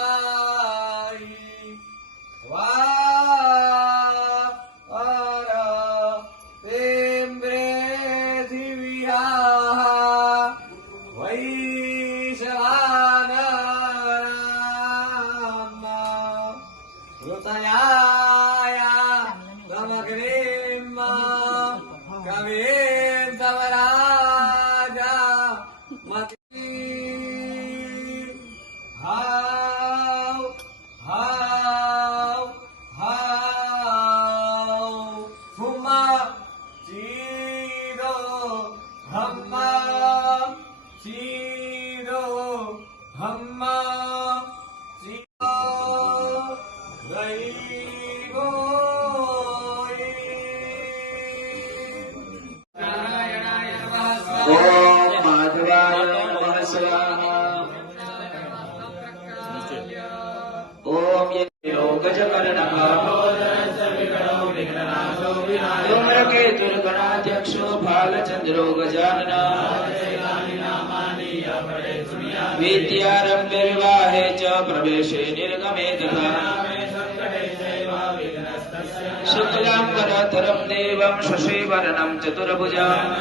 मुरदानन्दायि वारा तेम्रे दिव्याः वैशवानरामा ऋतयाया समग्रेम्मा कवीं समराजा मती हाव हाव हाव फुमा चीरो हम्मा चीरो हम्मा चीरो गईगो नारायणाय नमः ओम माधवाय नमः स्वाहा। ओम योगजकर्णः धूम्रकेतुर्गणाध्यक्षो भालचन्द्रो गजाननः विद्यारम्भे विवाहे च प्रवेशे निर्गमे तथा शुक्लाम्बरधरं देवं शशिवर्णं चतुर्भुजम्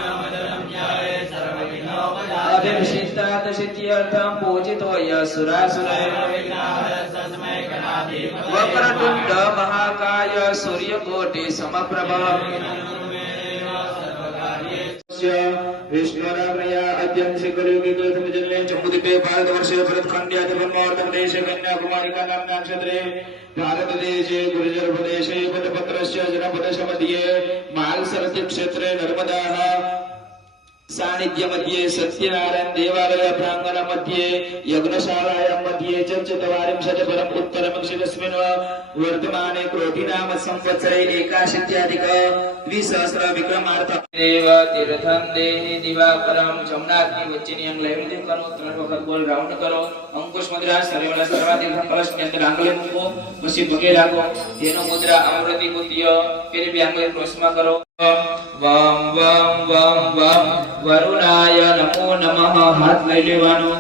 अभिषिक्तात् सिद्ध्यर्थं पूजितो यः सुरासुरैः वक्रतुण्ड महाकाय सूर्यकोटि समप्रभ विष्णुरामया अद्यंसि कलियुगे कलयुगे जम्बूद्वीपे भारतवर्षे भरतखण्ड्यात् ब्रह्मोत्तरदेशे कन्याकुमारिका नाम्ना नक्षत्रे भारतदेशे गुर्जरप्रदेशे पदपत्रस्य जनपदस्य मालसरति क्षेत्रे नर्मदाः सानिध्य मध्ये सत्यनारायण देवालय प्रांगण मध्ये यज्ञशालायां मध्ये चतुर्विंशति परम उत्तरमक्षितस्मिन् वर्तमाने क्रोधिनाम संवत्सरे 81 द्विसहस्र विक्रमार्थ देव तीर्थं देहि दिवाकरं जमुनाथ की वच्चेની આંગળી એમ કરો 3 વખત બોલ રાઉન્ડ કરો અંકુશ મુદ્રા સર્વના સર્વાધિક કળશની અંદર આંગળી મૂકો પછી પગે રાખો તેનો મુદ્રા અમૃતિ કુતિય પેલી બે આંગળી ક્રોસમાં કરો વમ વમ વમ વમ વરુણાય નમો નમઃ હાથ લઈ લેવાનો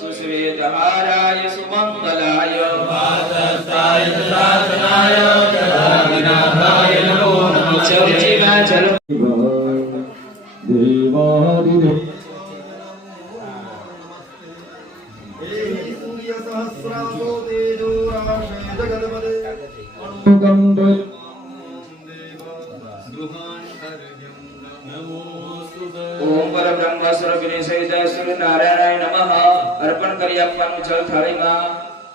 સુશ્વેતહારાય સુમંગલાય વાદસ્તાય સાસનાય જગન્નાથાય નમો નમઃ ચૌચીમાં ચલો દેવાદિદેવ સહસ્રાસો તેજો રાશે જગદપદે અનુકંપય ઓમ પરબ્રહ્મ સ્વરૂપિણી સહિત સૂર્યનારાયણાય નમઃ અર્પણ કરી આપવાનું જળ થાળીમાં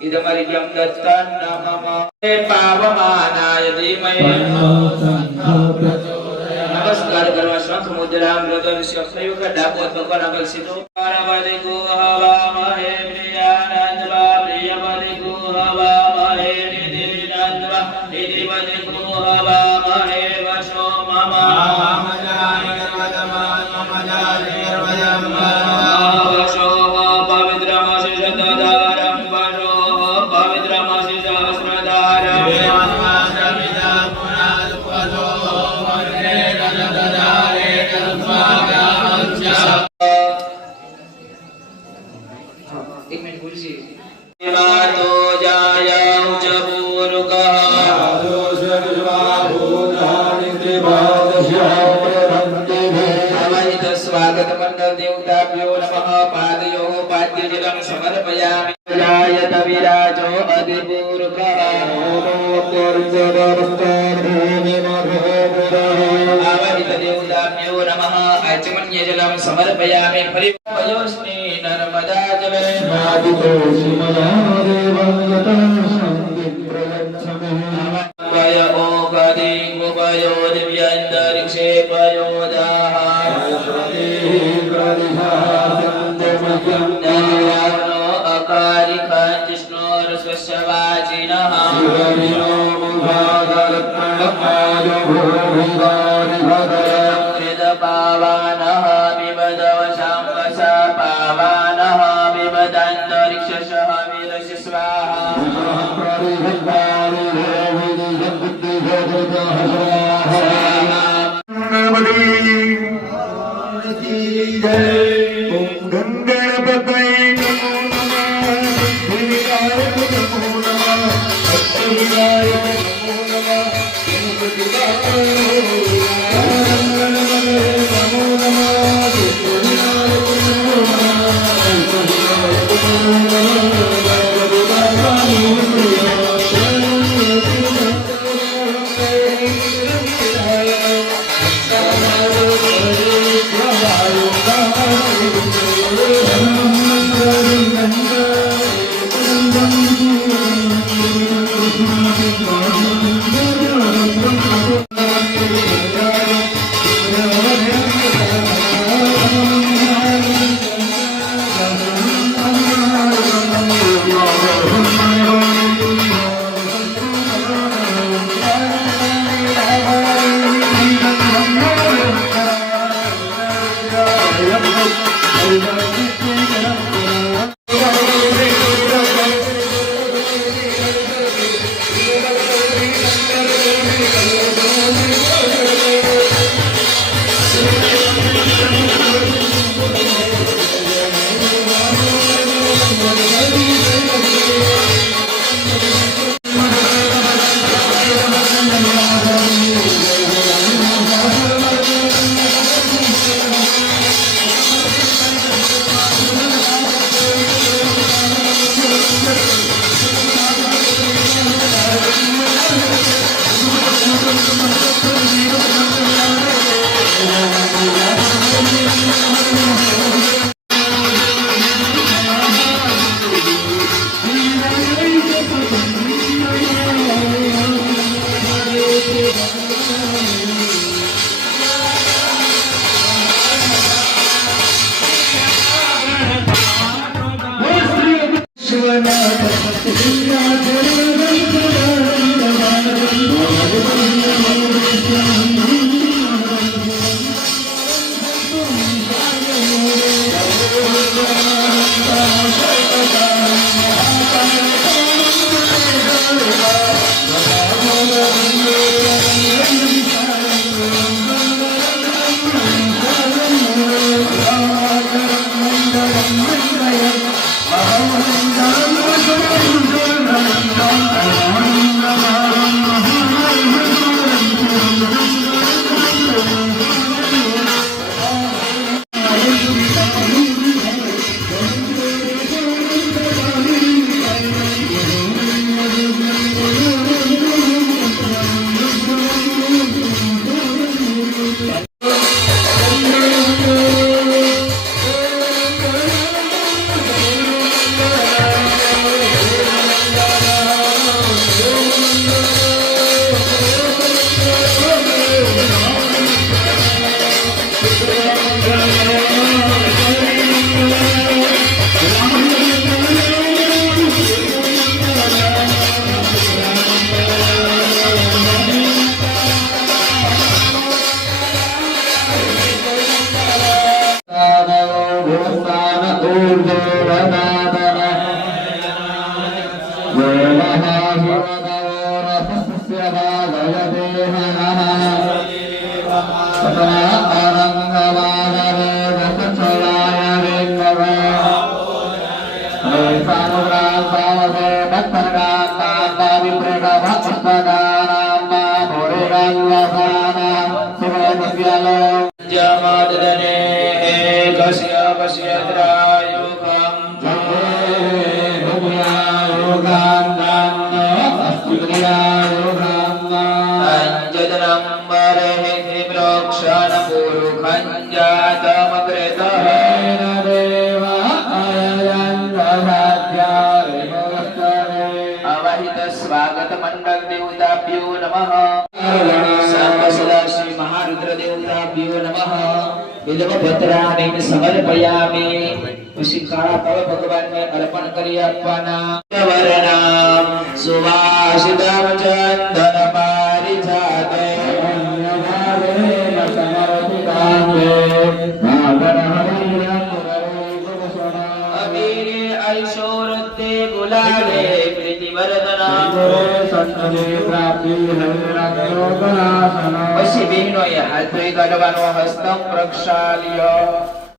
ઇદમરિક્યમ દત્તાન નામમ પાવમાનાય ધીમહિ નમસ્કાર કરવા શંખ મુદ્રા મૃદ વિશ્વ સંયુગ ડાબો ભગવાન આગળ સીધો પારવદે ગુહવા મહે પ્રિયાનંદવા પ્રિયવદે ગુહવા મહે નિધિનંદવા નિધિવદે ગુહવા મહે વશો મમ વશો પવિત્રમસી શતધારમ વશો પવિત્રમસી સહસ્રધારમ एक मिनट बोलिए मातो जाया उच पूरुकः अवहित स्वागत मंडल देवताभ्यो नमः पादयोः पाद्यजलं समर्पयामि जायत विराजो अधिपूरुकः अवहित देवताभ्यो नमः आचमन्यजलं समर्पयामि फलिपयोस्मि नर्मदा जले वय ओगदि गुपयो दिव्यन्तरिक्षे पयोदाः दयावनो अकारिकं जिष्णोर्स्वस्य वाचिनः पावानः विबदवशां वशा पावानः विबदन्तरिक्षशः विरस्य स्वाहा गणपतये जमदने कस्य पश्यद्रायुगम् अंजदनं वरेहि प्रोक्षण पुरुखं जातमकृतः अवहित स्वागत मंडल देवताभ्यो नमः श्री महारुद्र देवताभ्यो नमः बिल्वपत्राणि समर्पयामि उसी काळा तव भगवान ने अर्पण करी આપવાના વરનામ સુવાસિતમ ચંદન પારિજાતે અમીરે ऐशोरते गुलाले प्रीति वरदना પછી બહેનોએ હાથ ધોઈ કાઢવાનો હસ્તમ પ્રક્ષાલ્ય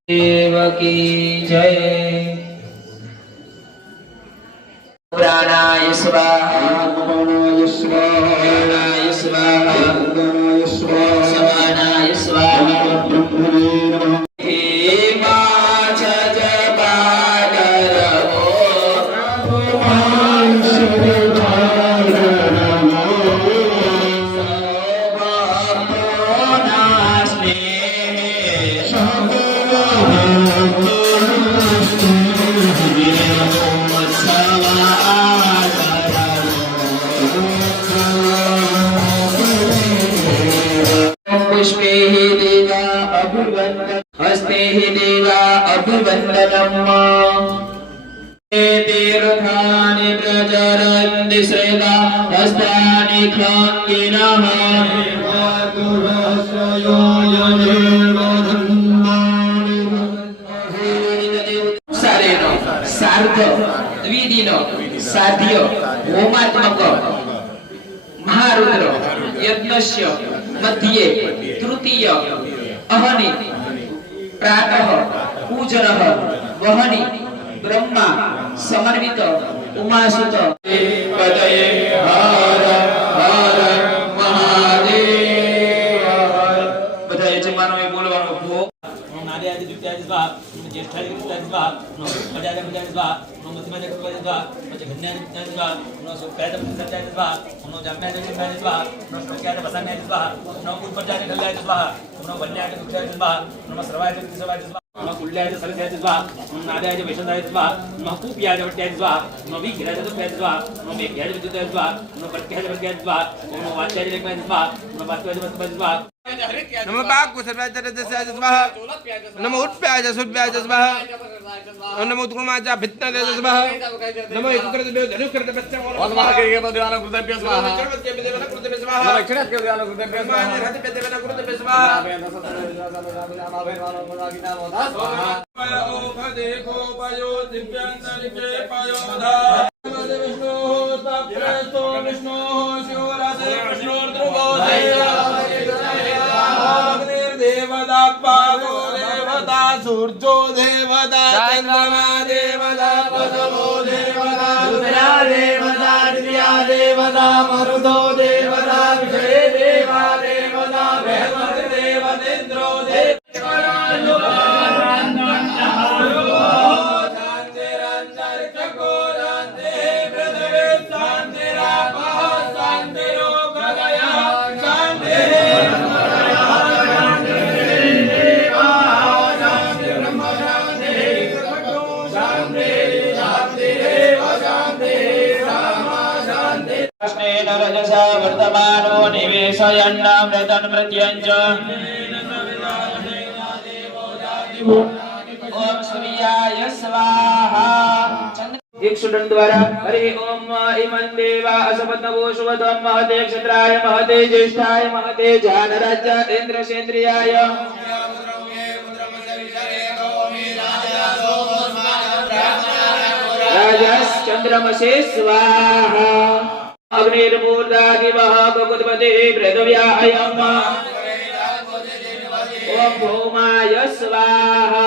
દેવકી જય પ્રાણાય સ્વાહા પ્રાણાય સ્વાહા સમાનાય સ્વાહા હે માચ જપાદરવો पुष्पे देवा अभिवन्दनं हस्ते देवा अभिवन्दनम् तीर्थानि प्रचरन्ति श्रेता हस्तानि खङ्गिनः सारेनो सार्ध द्विदिनो साध्य होमात्मक महारुद्र यज्ञस्य मध्ये तृतीय अहनि प्रातः पूजनः वहनि ब्रह्मा समन्वित उमासुत पदये हर हर महादेव બધા યજમાનોએ બોલવાનો ભોગ नार्यादि द्वितीयादि स्वाहा ज्येष्ठादि तृतीयादि स्वाहा अजादि पजादि स्वाहा मध्यमादि कृत्वादि स्वाहा घन्यादि विज्ञादि स्वाहा सोप्यादि सत्यादि स्वाहा जाम्यादि चिन्तादि स्वाहा स्मृत्यादि वसान्यादि स्वाहा पूर्वजादि कल्यादि स्वाहा वन्यादि दुःखादि स्वाहा सर्वादि सर्वादि स्वाहा कुल्यादि सरस्यादि स्वाहा नार्यादि वैशदादि स्वाहा कूप्यादि वट्यादि स्वाहा विघ्रादि दुःखादि स्वाहा मेघ्यादि विद्युतादि स्वाहा प्रत्यादि प्रत्यादि स्वाहा वाच्यादि वेगमादि स्वाहा वात्यादि वस्तुपादि स्वाहा नमो पाक कुसर्वाय स्वाहा नमो उत्प्याय सुप्याय स्वाहा नमो उत्कुमाचा भित्ता दे स्वाहा नमो युकृत देव धनुकृत बच्चा और स्वाहा के देवाना कृतभ्य स्वाहा चरवत के देवाना कृतभ्य स्वाहा नमो क्षणत के देवाना कृतभ्य स्वाहा माने रति पे देवाना कृतभ्य स्वाहा ओ देखो पयो दिव्यांतरिके पयोधा विष्णु तप्रेस्तो विष्णु शिवरात्रि विष्णु ध्रुवो देवदा पावो देवता सूर्यो देवता चंद्रमा देवता पदमो देवता रुद्रा देवता दिव्या देवता मरुदो देवता विषय देवा देवता बृहस्पति देवतेन्द्रो कृष्णेन रजसा वर्तमानो निवेशयन्नामृतं प्रत्यञ्च ओम सूर्याय स्वाहा एक स्टूडेंट द्वारा हरि ओम इमं देवा असपत्नवो शुभदं महते क्षत्राय महते ज्येष्ठाय महते जानराज्य इंद्रसेन्द्रियाय राजश्चंद्रमसे स्वाहा अग्निर्मूर्धादिवः गगुत्पते पृथिव्यायम् ओम भौमाय स्वाहा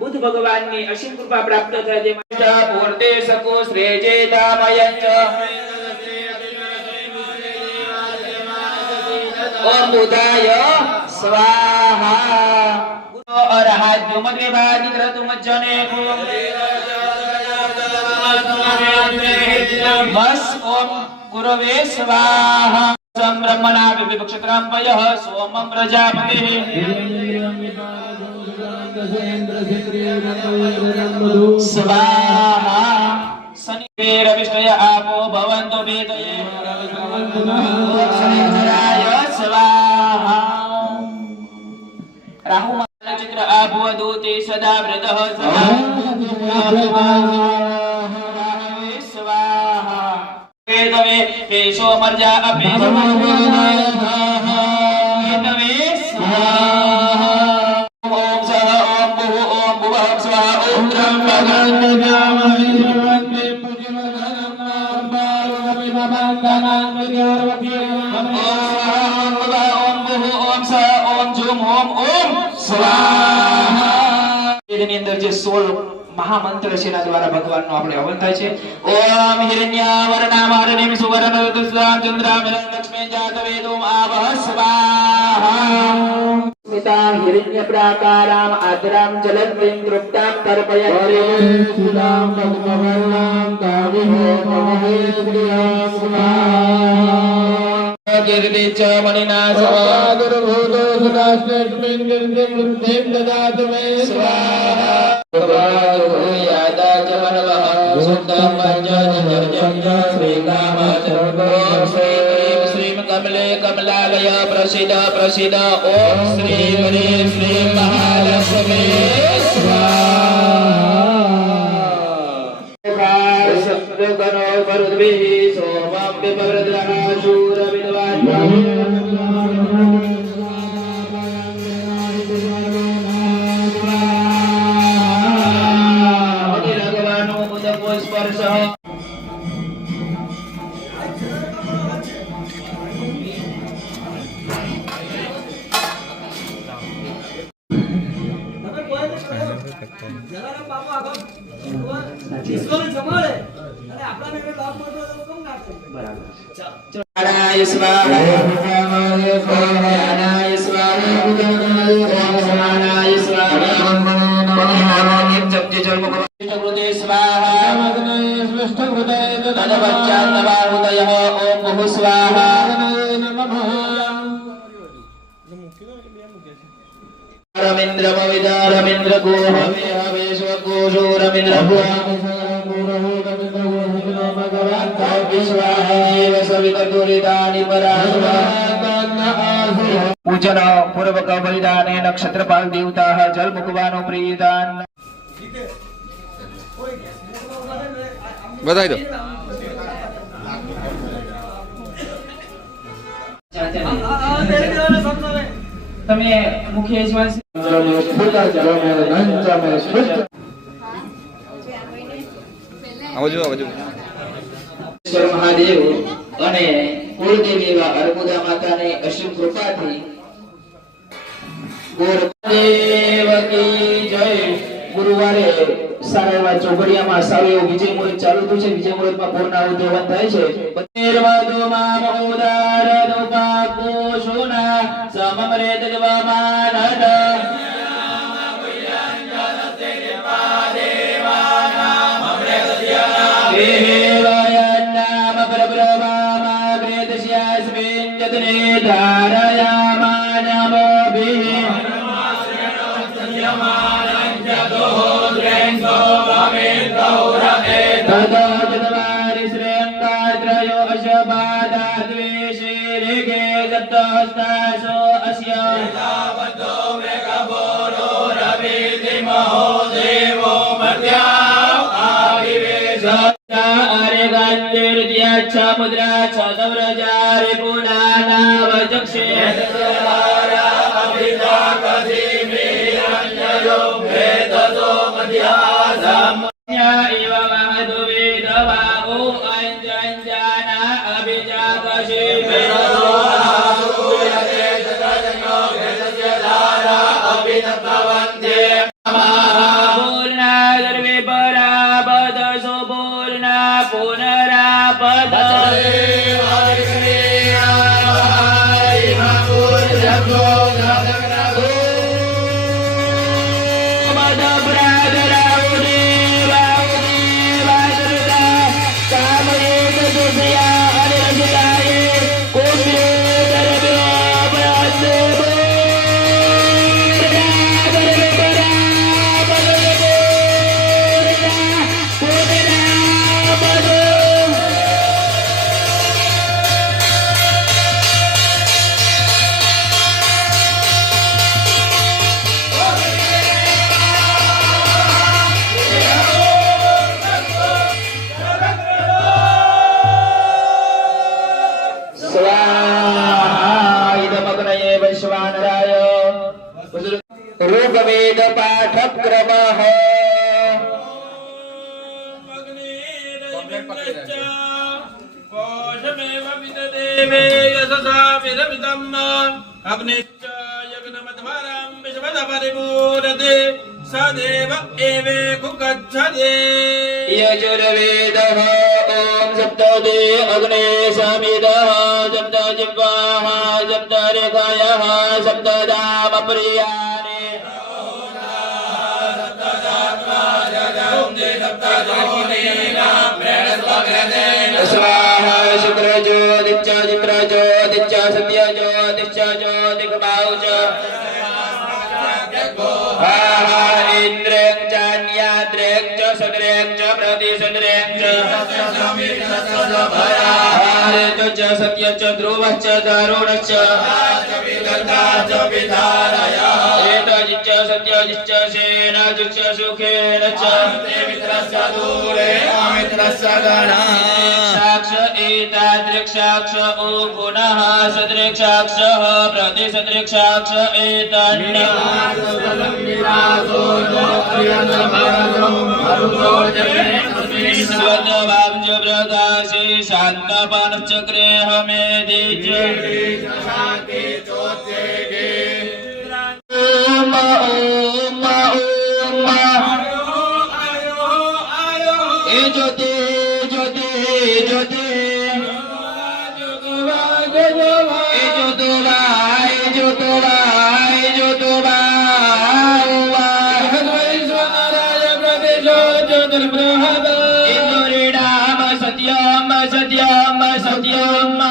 बुद्ध भगवान ની અસીમ કૃપા પ્રાપ્ત થાય જે મૂર્તે સકો શ્રેજેતામયંચ ओम बुधाय स्वाहा अरहत जुमद्वे भादिक्रतु मज्जने बस ओम गुरवे स्वाहा सं ब्रह्मणा विविक्षत्रं पयः सोमं प्रजापतिः स्वाहा शनिवेरविष्टय आपो भवन्तु वेदये शनिचराय स्वाहा राहु नक्षत्र आपो दूते सदा वृतः सदा स्वाहा वेदवे पेशो मर्जा अपेशो वेदवे स्वाहा ओम सह ओम भुव ओम भुवः स्वाहा ओम ની અંદર જે 16 મહામંત્ર છે એના દ્વારા ભગવાનનો આપણે હવન થાય છે ઓમ હિરણ્યાવરણામારણિમ સુવર્ણરજસ્વામ ચંદ્રામરં લક્ષ્મી જાતવેદોમ આવહ સ્વાહા સ્મિતા હિરણ્યપ્રાકારામ આદ્રામ જલંતિમ તૃપ્તામ તર્પયન્તિ સુદામ પદ્મવર્ણામ કામિહો નમઃ શ્રીયામ સ્વાહા कीर्तिच मणिना स्वादुर्भूतो सुरास्मिन् कीर्तिं वृद्धिं ददातु मे स्वाहा यादा च मनवः सुन्दं मज्जनं श्रीकामचरणो श्रीं कमले कमलालय प्रसीद प्रसीद ओम श्री ह्रीं श्रीं महालक्ष्मी स्वाहा सप्तगणो वरुद्भिः सोमं विपवृद्रः शूरविद्वान् भगवानो बुधको स्पर्शः જલારામ બાપા આગળ ઈશ્વર જમાડે અને આપણાને એને લાભ મળતો તો કેમ ના કરે બરાબર નારાય સ્વાહા નારાય સ્વાહા નારાય સ્વાહા નિત્ય જલ મુખ હૃદય સ્વાહા તદવચ્ચાન્નવાહૃદયઃ ઓમ ભુઃ સ્વાહા रविंद्र मविदा रविंद्र गो हवे हवे स्वगोषो रविंद्र गो विश्वाहेव सवितर्दुरितानि परास्वा पूजन पूर्वक बलिदाने नक्षत्रपाल देवता जल मुखवानो प्रीतान બધાઈ દો. તમે મુખ્ય યજમાન આવજો આવજો. મહાદેવ અને કુળદેવી એવા અર્બુદા માતાની અસીમ કૃપાથી ગોરદેવ કી જય. ગુરુવારે સારા એવા ચોઘડિયામાં સારું એવું વિજય મુહૂર્ત ચાલુ થયું છે. વિજય મુહૂર્તમાં પૂર્ણ આહુતિ હવન થાય છે. પતેર્વદુમા મહોદાર દુપાકો સોના સમમરે તદ્વમાનદ દેવાયનામ પરબ્રહ્મા ગ્રેતસ્યાસ્મિન જતને ધારયામાનમોભિ તદોજતવારિ શ્રેયંકાત્રયો અશબાદા દ્વેષે રેગે સપ્તહસ્તાસો અસ્ય च्छा मुद्रा छ सव्रजारि पुनानावचक्षे इव महदु वेदवा ओ अंजना अभिजातशे पूर्णा सर्वे परापदसो पूर्णा पुनरापद ऋग्वेद पाठक्रमः कोशमेव विददेवे यशसा विरमितम् अग्निश्च यज्ञमध्वरं विश्वदपरिपूरते सदेव एवेकु गच्छते यजुर्वेदः ॐ सप्तदे अग्ने समिदः सप्तजिह्वाः सप्तरेखायः सप्तदामप्रियाणि स्वाहा शुक्रज्योतिश्च जिप्रज्योतिश्च सत्यज्योतिश्च ज्योतिर्बाहुश्च इन्द्रियं च न्याद्रियं च सद्रियं च प्रतिसद्रियं च ऋतु च सत्यं च ध्रुवं च दारुणश्च एतजिच्च सत्यजिच्च सेनाजिच्च सुखेन च साक्ष एतादृक्षाक्ष ओ पुनः सदृक्षाक्षः प्रतिसदृक्षाक्ष एतान्य स्वतवाब्ज प्रकाशे शान्तपानश्चक्रे हमेदि ओम ओम ओम ए ज्योति ज्योति ज्योति सत्यम सत्यम सत्यम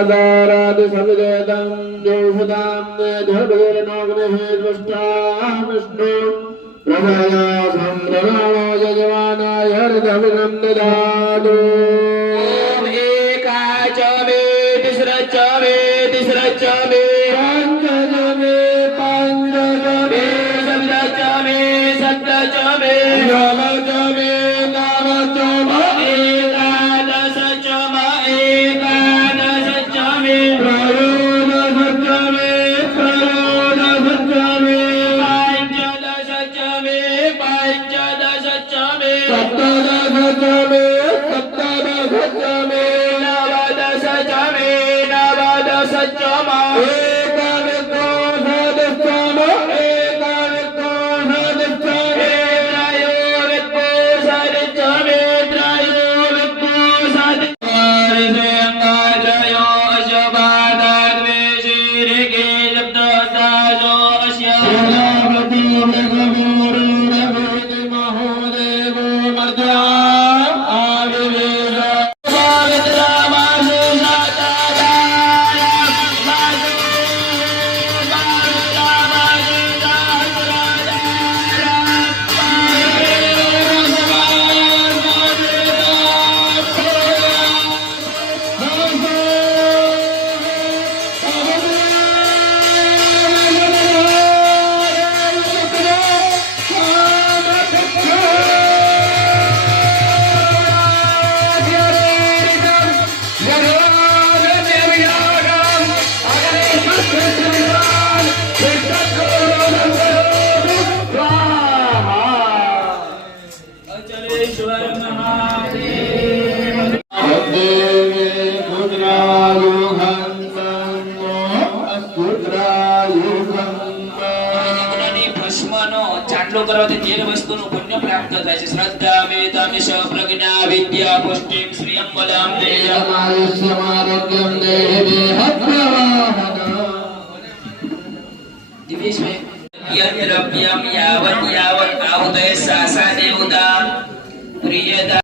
आदारादि सविदेतं जोषुतां धर्मगेरनाग्नेः द्वष्टां विष्णु प्रभया सम्प्रदानो यजमानाय हरितमिदं ददातु ओम एकाचमे तिस्रचमे तिस्रचमे पंचजमे पंचजमे सप्तचमे सप्तचमे नवचमे नवचमे एकादशचम एकादशचमे त्रयोदशचमे त्रयोदशचमे पंचदशचमे पंचदशचमे सप्तदशचमे सप्तदशचमे नवदशचमे नवदशचम एकादशोदशचमे एकादशोदशचमे त्रयोविद्वोषदचमे त्रयोविद्वोषदचमे त्रयो अशुभादाग्ने शीरिके सप्तहस्तासो अस्य सेनापति मेघमूरुरवेदि महोदेवो मर्त्या आविवेश पवित्रमासु शतदाय मासु पवित्रमासु अचलेश्वर महादेव देवे ગુનાની ભસ્મનો ચાંદલો કરવાથી 13 વસ્તુનું પુણ્ય પ્રાપ્ત થાય છે. શ્રદ્ધા મેધામ શ પ્રજ્ઞા વિદ્યા પુષ્ટિ શ્રિયમ બલમ તેજમ आयुष्यमारोग्यं देहि देहप्रवाहनम् દિવેશભાઈ યદ્રવ્યમ યાવત યાવત આહુતે સાસા દેવતા પ્રિયદા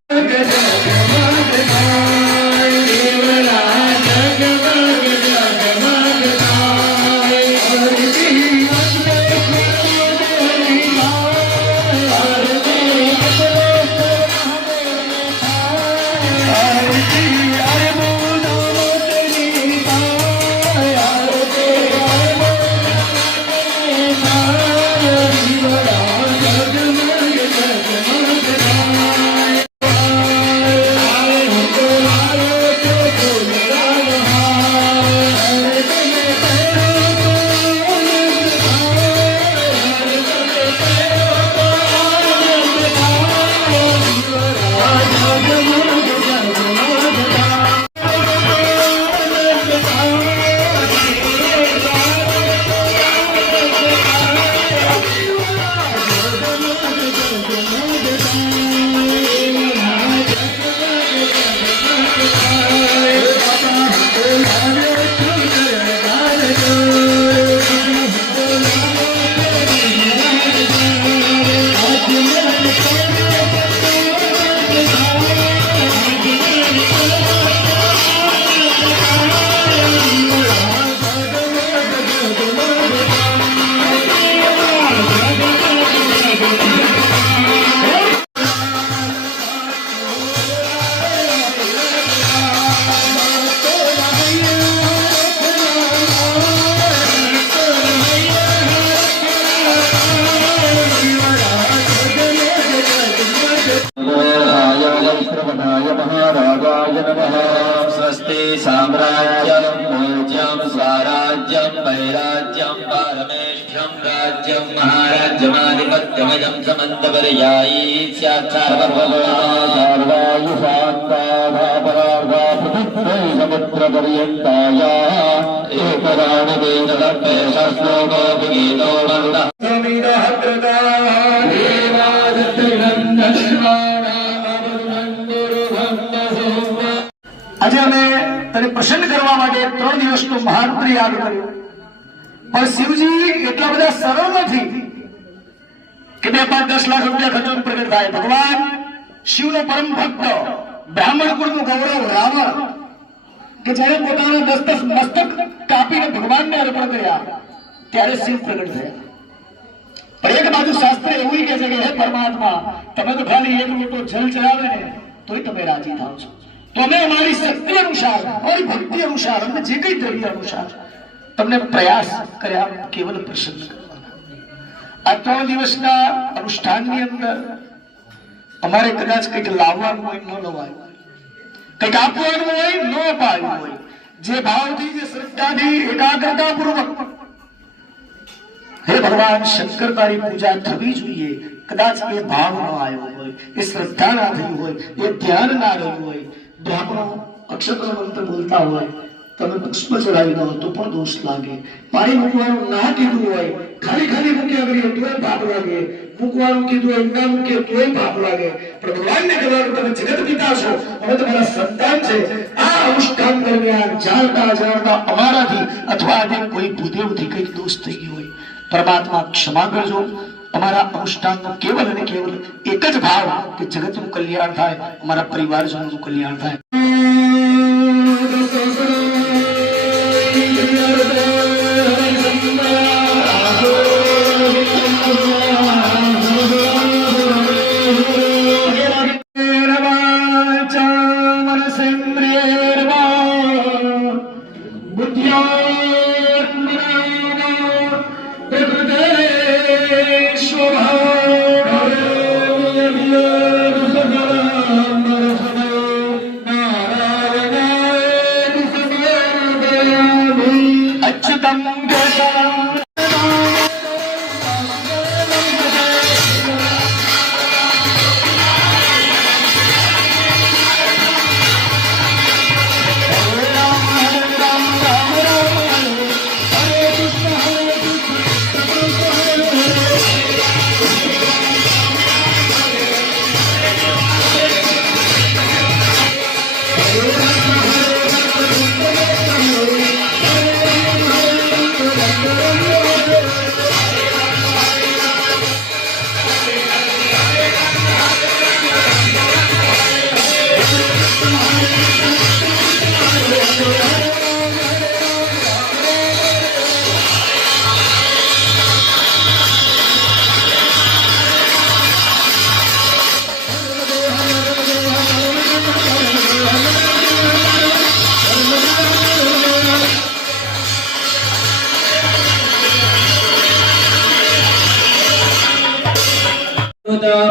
महाराजाय नमः स्वस्ति साम्राज्यं पूज्यं स्वराज्यं वैराज्यं पारमेष्ठ्यं राज्यं महाराज्यमाधिपत्यमजं समन्तपर्यायी स्यात् समुद्रपर्यन्ताया एकराणवेदश्लोकोऽभिगीतो वरुणः આજે અમે તને પ્રસન્ન કરવા માટે 3 દિવસનો મહાંતરી યાદ કર્યો પણ શિવજી એટલા બધા સરળ નથી કે 5-10 લાખ રૂપિયા ખર્ચો પ્રગટ થાય. ભગવાન શિવનો પરમ ભક્ત બ્રાહ્મણ કુળનું ગૌરવ રાવણ કે જ્યારે પોતાના 10 મસ્તક કાપીને ભગવાનને અર્પણ કર્યા ત્યારે શિવ પ્રગટ થયા. પણ એક બાજુ શાસ્ત્ર એવું કહે છે કે હે પરમાત્મા, તમે તો ખાલી એક લોટો જલ ચડાવે ને તોય તમે રાજી થાવ છો. તો અમે અમારી શક્તિ અનુસાર, અમારી ભક્તિ અનુસાર, અમને જે કઈ દ્રવ્ય અનુસાર તમને પ્રયાસ કર્યા કેવલ પ્રસન્ન કરવાના. આ 3 દિવસના અનુષ્ઠાનની અંદર અમારે કદાચ કંઈક લાવવાનું હોય, ન લવાયું, કંઈક આપવાનું હોય, ન અપાયું હોય, જે ભાવથી, જે શ્રદ્ધાથી, એકાગ્રતાપૂર્વક હે ભગવાન શંકર તારી પૂજા થવી જોઈએ, કદાચ એ ભાવ ન આવ્યો હોય, એ શ્રદ્ધા ના થઈ હોય, એ ધ્યાન ના રહ્યું હોય, બ્રાહ્મણો અક્ષત્ર મંત્ર બોલતા હોય, તમે પુષ્પ ચડાવી દો તો પણ દોષ લાગે. પાણી મૂકવાનું ના કીધું હોય, ખાલી ખાલી મૂક્યા કરીએ તોય પાપ લાગે, મૂકવાનું કીધું હોય ના મૂકીએ તોય પાપ લાગે. પણ ભગવાનને કહેવાનું તમે જગત પિતા છો, અમે તમારા સંતાન છે. આ અનુષ્ઠાન દરમિયાન જાણતા જાણતા અમારાથી અથવા આજે કોઈ ભૂદેવથી કંઈક દોષ થઈ ગયો હોય, પરમાત્મા ક્ષમા કરજો. અમારા અનુષ્ઠાનનો કેવલ અને કેવલ એક જ ભાવ કે જગતનું કલ્યાણ થાય, અમારા પરિવારજનોનું કલ્યાણ થાય.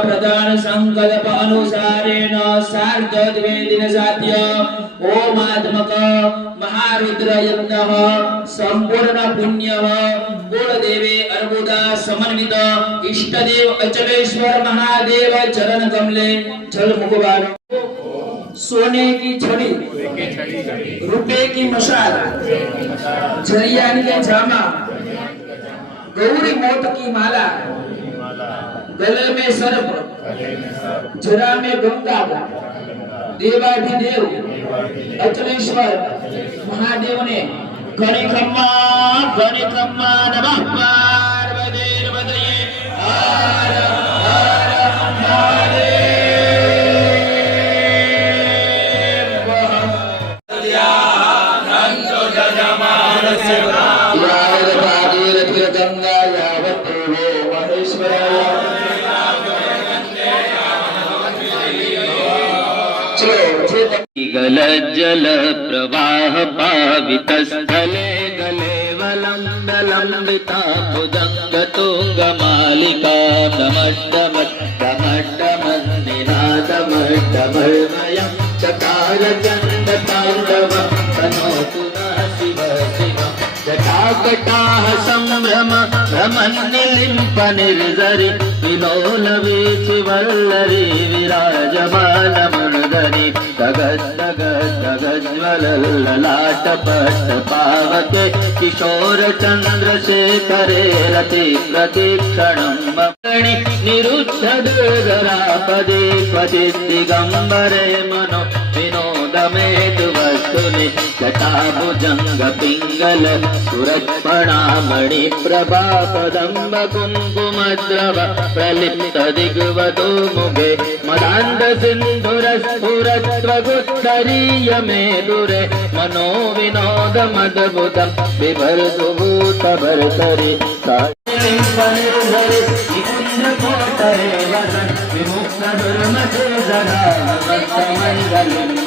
प्रधान संकल्प अनुसारेण सार्धद्वैदिन साध्य ओमात्मक महारुद्र यज्ञः संपूर्ण पुण्यः कुलदेवे अर्बुदा समन्वित इष्टदेव अचलेश्वर महादेव चरण कमले जल मुखबार सोने की छड़ी, रुपए की मशाल, जरियान के जामा, गौरी मोत की माला, गले में सर्प, जरा में गंगा, देवाधिदेव अचलेश्वर महादेव ने घड़ी खम्मा नमः पार्वती पतये हर हर महादेव। यावत् भागीरथी गंगा यावत् देवो महेश्वराय। गलज्जल प्रवाह पावितस्थले गले वलम्ब लम्बिता भुजंग तुंग मालिका डमड्डमन्निनादमड्डमर्मयं चकार चण्ड ताण्डवं तनोतु नः शिव शिवं जटाकटाः सम्भ्रम भ्रमन्निलिम्प निर्झरि विलोल वीचिवल्लरी विराजमानमुर्धरि गगज्ज्वलल्ललाटपट्ट पावके किशोर चन्द्रशेखरे रति प्रतीक्षणं मणि निरुद्ध दुर्धरापदे क्वचित् दिगम्बरे मनो विनोदमेतु वस्तुनि जटाभुजंग पिंगल सुरत्पणामणि प्रभा पदंब कुंकुमद्रव प्रलिप्त दिग्वतो मुगे मदान्ध सिंधुर स्फुरत्वगुत्तरीय मेदुरे मनो विनोद मदबुदं बिभर्तु भूत भर्तरि विमुक्त दुर्मते जगा मंगलम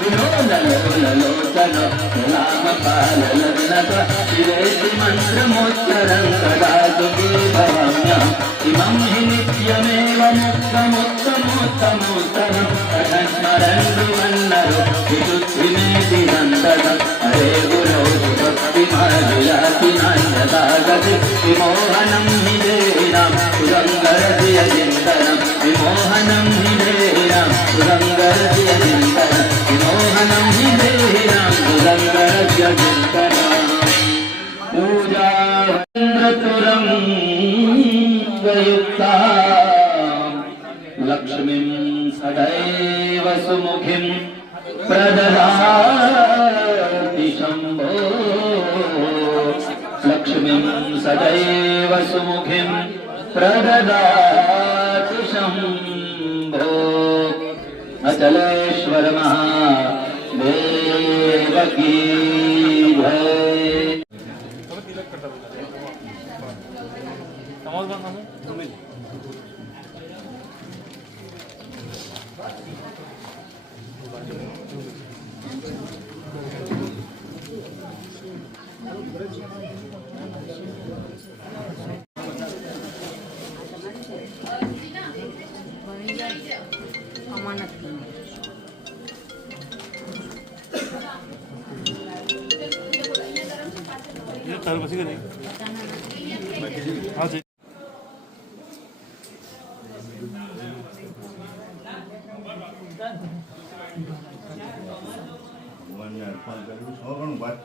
विनोदलोचन राम पालनक शिवेति मंत्रमोच्चरं कदा भवाम्यहम् इमं हि नित्यमेव मुक्तमुत्तमोत्तमोत्तरं स्मरन् वन्नरो विदुद्धिमेति नन्दनं हरे गुरो भक्तिमार्गिलाति नान्यतागति विमोहनं हि देहिनां सुरङ्गरस्य चिन्तनं विमोहनं हि देहिनां सुरङ्गरस्य चिन्तनं विमोहनं हि देहिनां सुरङ्गरस्य चिन्तनं पूजा चन्द्रतुरं युक्ता लक्ष्मीं सदैव सुमुखीं प्रददाति शम्भो लक्ष्मीं सदैव सुमुखीं प्रददाति शम्भो अचलेश्वर महादेव की जय। ભગવાનને અર્પણ કર્યું સો ગણું વાત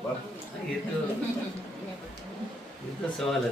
ये तो सवाल है।